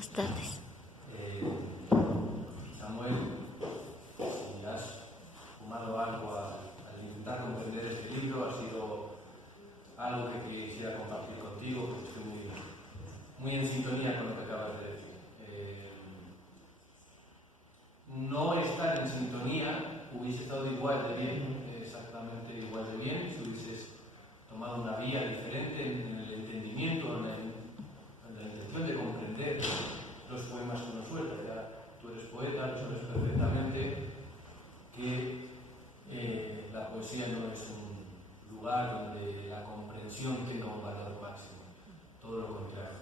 Buenas tardes. Samuel, si has sumado algo al intentar comprender este libro, ha sido algo que quisiera compartir contigo, porque estoy muy en sintonía con lo que acabas de decir. No estar en sintonía hubiese estado igual de bien, exactamente igual de bien, si hubieses tomado una vía diferente en el entendimiento, en la intención de comprender los poemas que nos suelta. Ya tú eres poeta, lo sabes perfectamente que la poesía no es un lugar donde la comprensión tenga un valor máximo, todo lo contrario.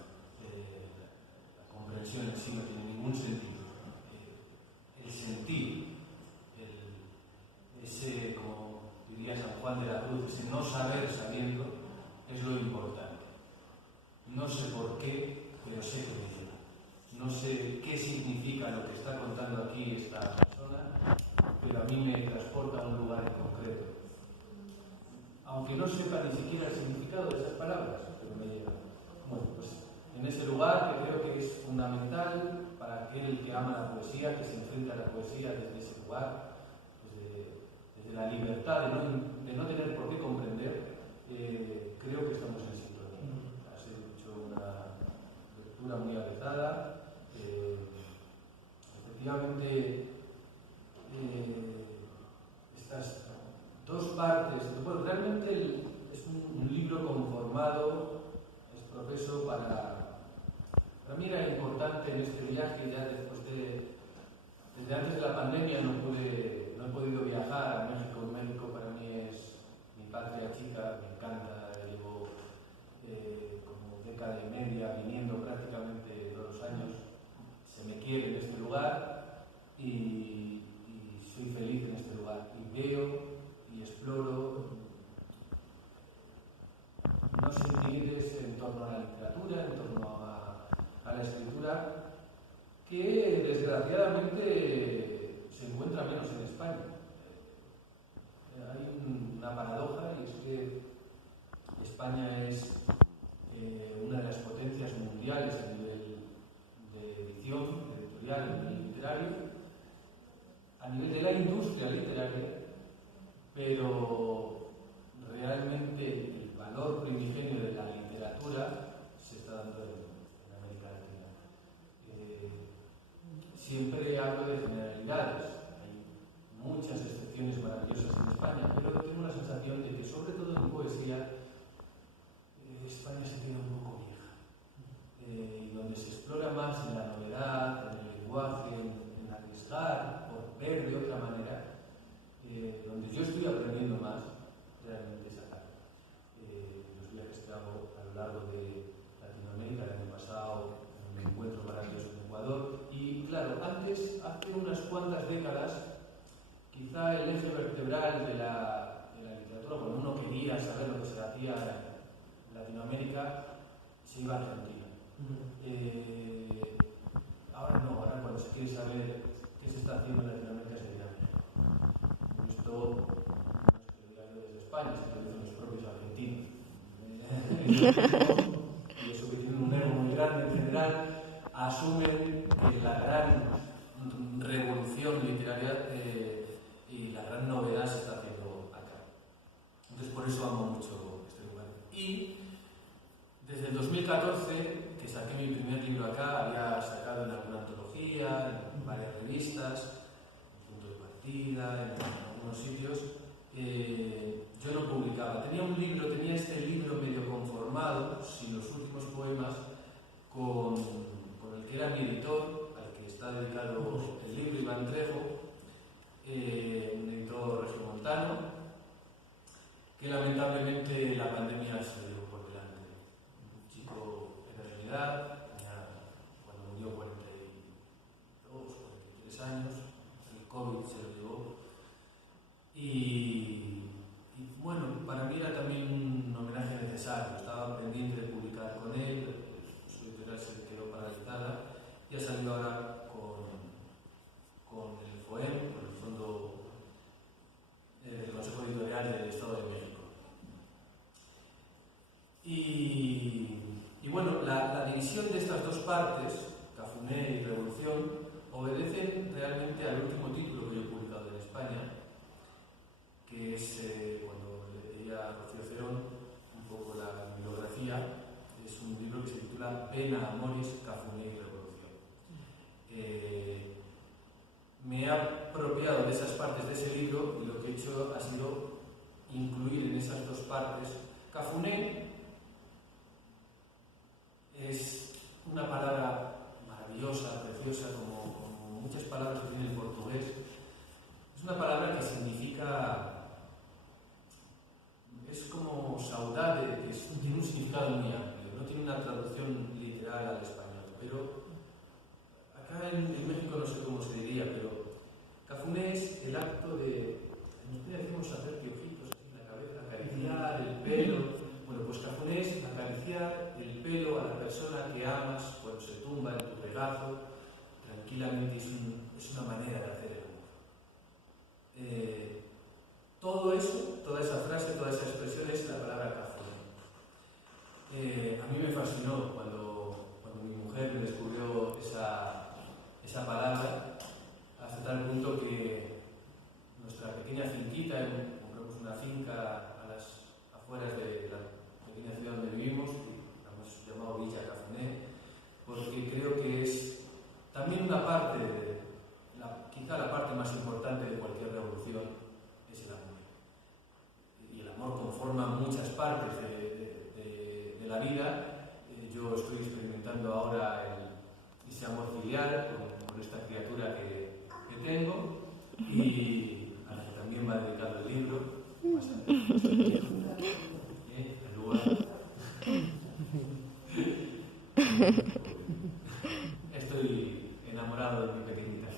La comprensión en sí no tiene ningún sentido. El sentir, ese, como diría San Juan de la Cruz, ese no saber sabiendo, es lo importante. No sé por qué, pero sé que me llega. No sé qué significa lo que está contando aquí esta persona, pero a mí me transporta a un lugar en concreto. Aunque no sepa ni siquiera el significado de esas palabras, pero me llega. Bueno, pues en ese lugar que creo que es fundamental para aquel que ama la poesía, que se enfrenta a la poesía desde ese lugar, desde la libertad de no tener por qué comprender, creo que estamos en sintonía. Has hecho una lectura muy avezada. Efectivamente, estas dos partes, bueno, realmente es un libro conformado, es profeso para mí era importante en este viaje, ya desde antes de la pandemia no he podido viajar a México. México para mí es mi patria chica, me encanta, llevo como década y media viniendo prácticamente todos los años, se me quiere en este lugar y soy feliz en este lugar y veo y exploro unos sentires en torno a la literatura, en torno a la escritura, que desgraciadamente se encuentra menos en España. Hay una paradoja, y es que España es una de las potencias mundiales a nivel de edición, editorial, a nivel literario, a nivel de la industria literaria, pero realmente el valor primigenio de la literatura se está dando en América Latina. Siempre hablo de generalidades, hay muchas excepciones maravillosas en España, pero tengo la sensación de que, sobre todo en poesía, España se queda un poco vieja, donde se explora más en la novedad, en el lenguaje, en arriesgar, por ver de otra manera, donde yo estoy aprendiendo más, realmente es acá. Los viajes que hago a lo largo de Latinoamérica, el año pasado, me encuentro maravilloso en Ecuador, y claro, antes, hace unas cuantas décadas, quizá el eje vertebral de la literatura, cuando uno quería saber lo que se hacía en Latinoamérica, se iba a Argentina. Ahora no, ahora cuando se quiere saber qué se está haciendo en Latinoamérica se viene a México. Esto no es que lo diga yo desde España, es que lo dicen los propios argentinos. Y eso que tienen un ego muy grande en general, asumen que la gran revolución literaria y la gran novedad se está haciendo acá. Entonces por eso amo mucho este lugar. Y desde el 2014, que saqué mi primer libro acá, había sacado en alguna antología, en varias revistas, en Punto de Partida, en algunos sitios. Yo no publicaba. Tenía este libro medio conformado, sin los últimos poemas, con el que era mi editor, al que está dedicado el libro, Iván Trejo, un editor regiomontano, que lamentablemente la pandemia se lo llevó por delante. Un chico era de mi edad, cuando murió 42, 43 años, el COVID se lo llevó. Y bueno, para mí era también un homenaje necesario. Estaba pendiente de publicar con él, su editorial se quedó paralizada y ha salido ahora con el FOEM, con el Fondo del Consejo Editorial del Estado de México. Y bueno, la división de estas dos partes, Café Cafuné y Revolución, obedecen realmente al último título que yo he publicado en España, que es, cuando leía a Rocío Cerón, un poco la bibliografía, es un libro que se titula Pena, Amoris, Cafuné y Revolución. Me he apropiado de esas partes de ese libro y lo que he hecho ha sido incluir en esas dos partes. Cafuné es una palabra maravillosa, preciosa, como muchas palabras que tiene el portugués. Es una palabra que significa, es como saudade, que tiene un significado muy amplio, no tiene una traducción literal al español, pero acá en México no sé cómo se diría, pero cafuné es el acto de, en España decimos hacer piojitos así en la cabeza, acariciar el pelo. Bueno, pues cafuné es acariciar el pelo a la persona que amas cuando se tumba en tu regazo, tranquilamente. Es una manera de hacer el amor. Todo eso, toda esa frase, toda esa expresión es la palabra cafuné. A mí me fascinó cuando mi mujer me descubrió esa palabra, hasta tal punto que nuestra pequeña finquita, compramos una finca a las afueras de la pequeña ciudad donde vivimos, que hemos llamado Villa Cafuné, porque creo que es también una parte, quizá la parte más importante de cualquier revolución, es el amor. Y el amor conforma muchas partes de la vida. Yo estoy experimentando ahora ese amor filial con esta criatura que tengo, y a la que también va dedicado el libro, más adelante. Estoy enamorado de mi pequeñita.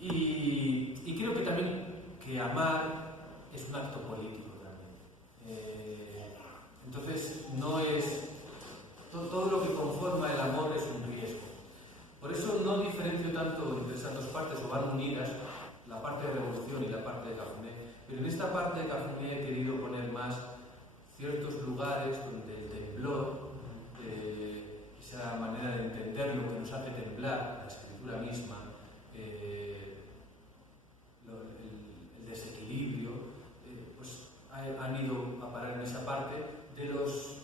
Y creo que también que amar es un acto político también. Entonces, no es todo lo que conforma el amor es un riesgo. Por eso no diferencio tanto entre esas dos partes, o van unidas, la parte de revolución y la parte de Cafuné. Pero en esta parte de Cafuné he querido poner más ciertos lugares donde el temblor, esa manera de entender lo que nos hace temblar, la escritura misma, el desequilibrio, pues han ido a parar en esa parte de los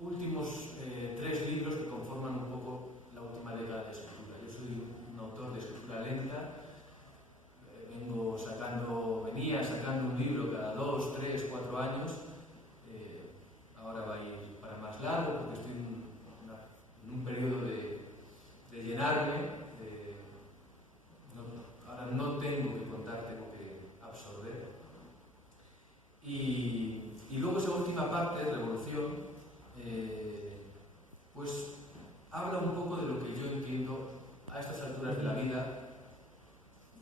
últimos 3 libros que conforman un poco la última década de escritura. Yo soy un autor de escritura lenta, venía sacando un libro cada 2, 3, 4 años. Ahora va a ir para más largo porque estoy en un periodo de llenarme. Ahora no tengo que contar, tengo que absorber. Y luego esa última parte, Revolución, pues habla un poco de lo que yo entiendo a estas alturas de la vida,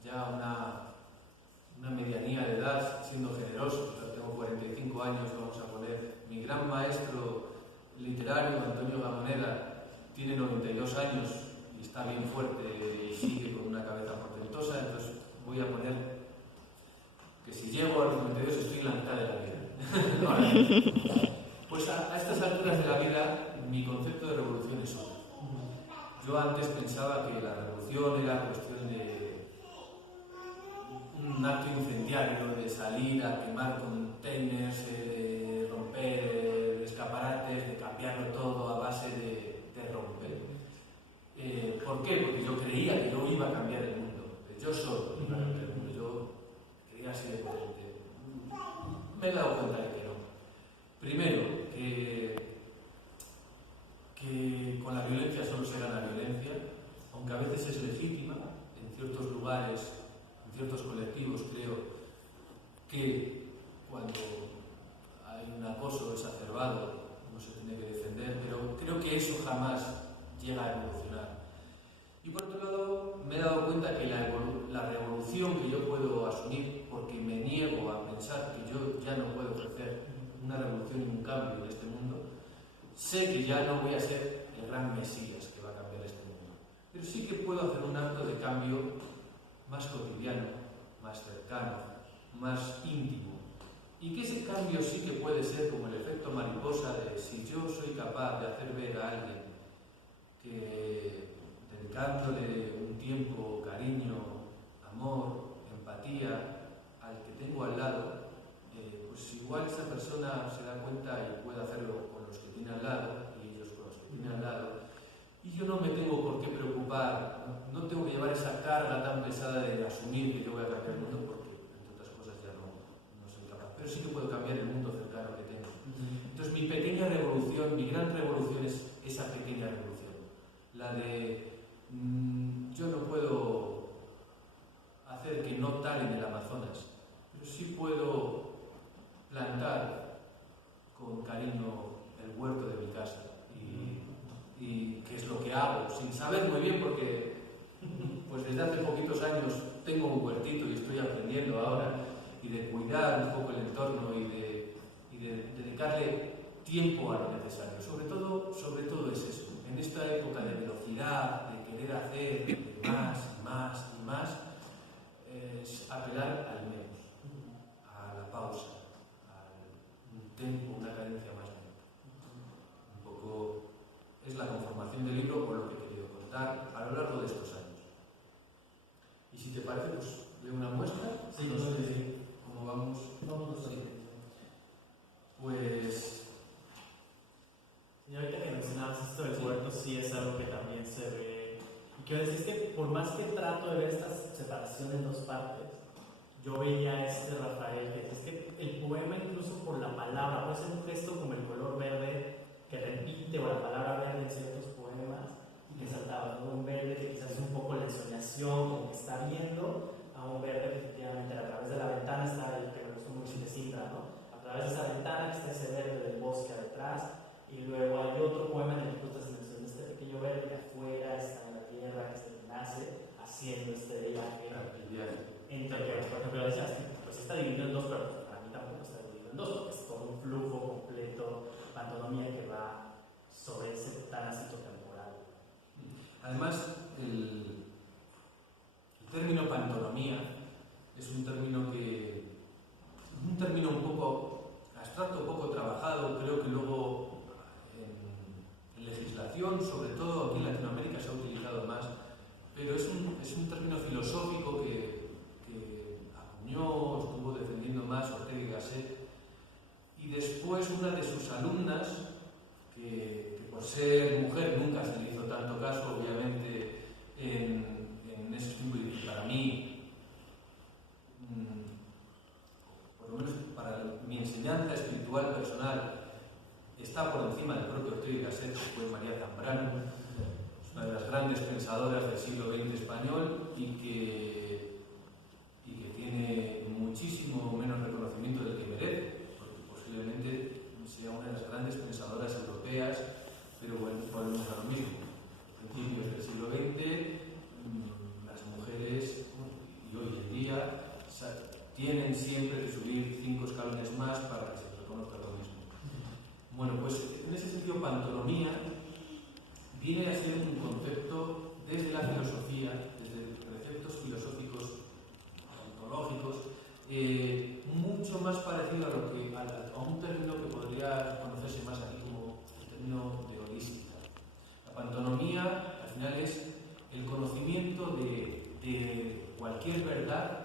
ya una medianía de edad, siendo generoso. Tengo 45 años, vamos a poner. Mi gran maestro literario, Antonio Gamoneda, tiene 92 años y está bien fuerte y sigue con una cabeza portentosa. Entonces voy a poner que si llego a los 92 estoy en la mitad de la vida. Pues a estas alturas de la vida mi concepto de revolución es otro. Yo antes pensaba que la revolución era cuestión de un acto incendiario, de salir a quemar containers, de romper escaparates, de cambiarlo todo a base de romper. ¿Por qué? Porque yo creía que yo iba a cambiar el mundo. Yo solo iba a cambiar el mundo. Yo creía así de potente. Me he dado cuenta de que no. Primero, que con la violencia solo se gana violencia, aunque a veces es legítima en ciertos lugares, en ciertos colectivos. Creo que cuando hay un acoso exacerbado uno se tiene que defender, pero creo que eso jamás llega a evolucionar. Y por otro lado, me he dado cuenta que la revolución que yo puedo asumir, porque me niego a pensar que yo ya no puedo ofrecer una revolución y un cambio en este mundo, sé que ya no voy a ser el gran Mesías que va a cambiar este mundo, pero sí que puedo hacer un acto de cambio más cotidiano, más cercano, más íntimo, y que ese cambio sí que puede ser como el efecto mariposa de si yo soy capaz de hacer ver a alguien que dándole un tiempo, cariño, amor, empatía al que tengo al lado, pues igual esa persona se da cuenta y puede hacerlo con los que tiene al lado y ellos con los que tienen al lado. Y yo no me tengo por qué preocupar, no tengo que llevar esa carga tan pesada de asumir que yo voy a cambiar el mundo, porque entre otras cosas ya no soy capaz. Pero sí que puedo cambiar el mundo cercano que tengo. Entonces mi pequeña revolución, mi gran revolución es esa pequeña revolución. La de yo no puedo hacer que no talen el Amazonas, pero sí puedo plantar con cariño el huerto de mi casa. Y qué es lo que hago, sin saber muy bien, porque pues desde hace poquitos años tengo un huertito y estoy aprendiendo ahora, y de cuidar un poco el entorno y de dedicarle tiempo a lo necesario. Sobre todo es eso. En esta época de velocidad, de querer hacer más y más y más, es apelar al menos, a la pausa, a un tempo, una cadencia más lenta. Un poco es la conformación del libro por lo que he querido contar a lo largo de estos años. Y si te parece, pues leo una muestra. Sí, no sé sí. cómo vamos. Sí. Pues Y ahorita que mencionabas esto del huerto, sí es algo que también se ve. Y quiero decir que por más que trato de ver esta separación en dos partes, yo veía a este Rafael que es que el poema, incluso por la palabra, puede ser un gesto como el color verde que repite, o la palabra verde en ciertos poemas, y que saltaba de un verde que quizás es un poco la ensoñación, como que está viendo, a un verde que efectivamente a través de la ventana está el que me gustó mucho de Sintra, ¿no? A través de esa ventana que está ese verde del bosque detrás. Y luego hay otro poema en el que tú estás mencionando este pequeño verde que afuera está en la tierra, que se nace haciendo este viaje. Entre que, por ejemplo, decías, pues está dividido en dos, pero para mí tampoco está dividido en dos, porque es como un flujo completo, pantonomía que va sobre ese tránsito temporal. además el término pantonomía es un término un poco abstracto, poco trabajado. Creo que luego en legislación, sobre todo aquí en Latinoamérica, se ha utilizado más, pero es un término filosófico que acuñó, estuvo defendiendo más Ortega y Gasset, y después una de sus alumnas, que por ser mujer nunca se le hizo tanto caso, obviamente, en ese tiempo, y para mí, por lo menos para mi enseñanza espiritual personal, está por encima del propio Ortega y Gasset, que fue María Zambrano, una de las grandes pensadoras del siglo XX español, y que tiene muchísimo menos reconocimiento del que merece, porque posiblemente sea una de las grandes pensadoras europeas, pero bueno, volvemos a lo mismo. A principios del siglo XX, las mujeres, y hoy en día, tienen siempre que subir 5 escalones más para que se reconozca lo mismo. Bueno, pues en ese sentido, pantonomía viene a ser un concepto desde la filosofía, desde preceptos filosóficos ontológicos, mucho más parecido a un término que podría conocerse más aquí como el término de holística. La pantonomía, al final, es el conocimiento de cualquier verdad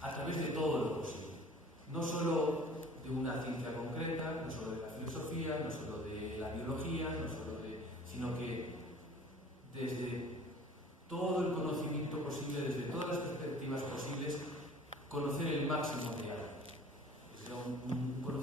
a través de todo lo posible. No solo de una ciencia concreta, no solo de la filosofía, no solo de la biología, sino que desde todo el conocimiento posible, desde todas las perspectivas posibles, conocer el máximo de algo. Es un conocimiento